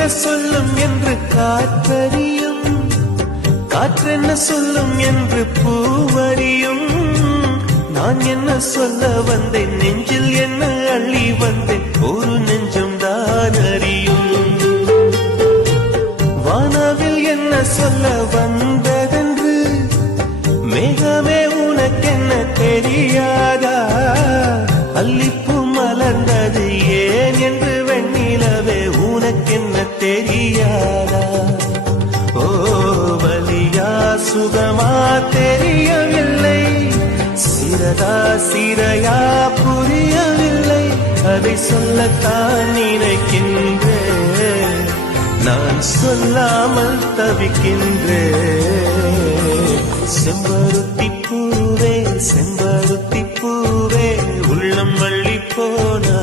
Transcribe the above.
என்ன சொல்லும் என்று காற்றறியும், காற்றென்ன சொல்லும் என்று பூவறியும். நான் என்ன சொல்ல வந்தேன், நெஞ்சில் என்ன அள்ளி வந்தேன், ஒரு நெஞ்சம் தான் அறியும். வானவில் என்ன சொல்ல வந்ததென்று மேகமே உனக்கென்ன தெரியாதா? அல்லிப்பூ மலர்ந்தது ஏன் என்று வெண்ணிலவே உனக்கென்ன தெரியாதா? ஓ வலியா சுகமா தெரியவில்லை, சிறதா சிறையா புரியவில்லை. அதை சொல்லத்தான் நினைக்கின்றேன், நான் சொல்லாமல் தவிக்கின்றேன். செம்பருத்தி பூவே செம்பருத்தி பூவே உள்ளம் வள்ளி போனா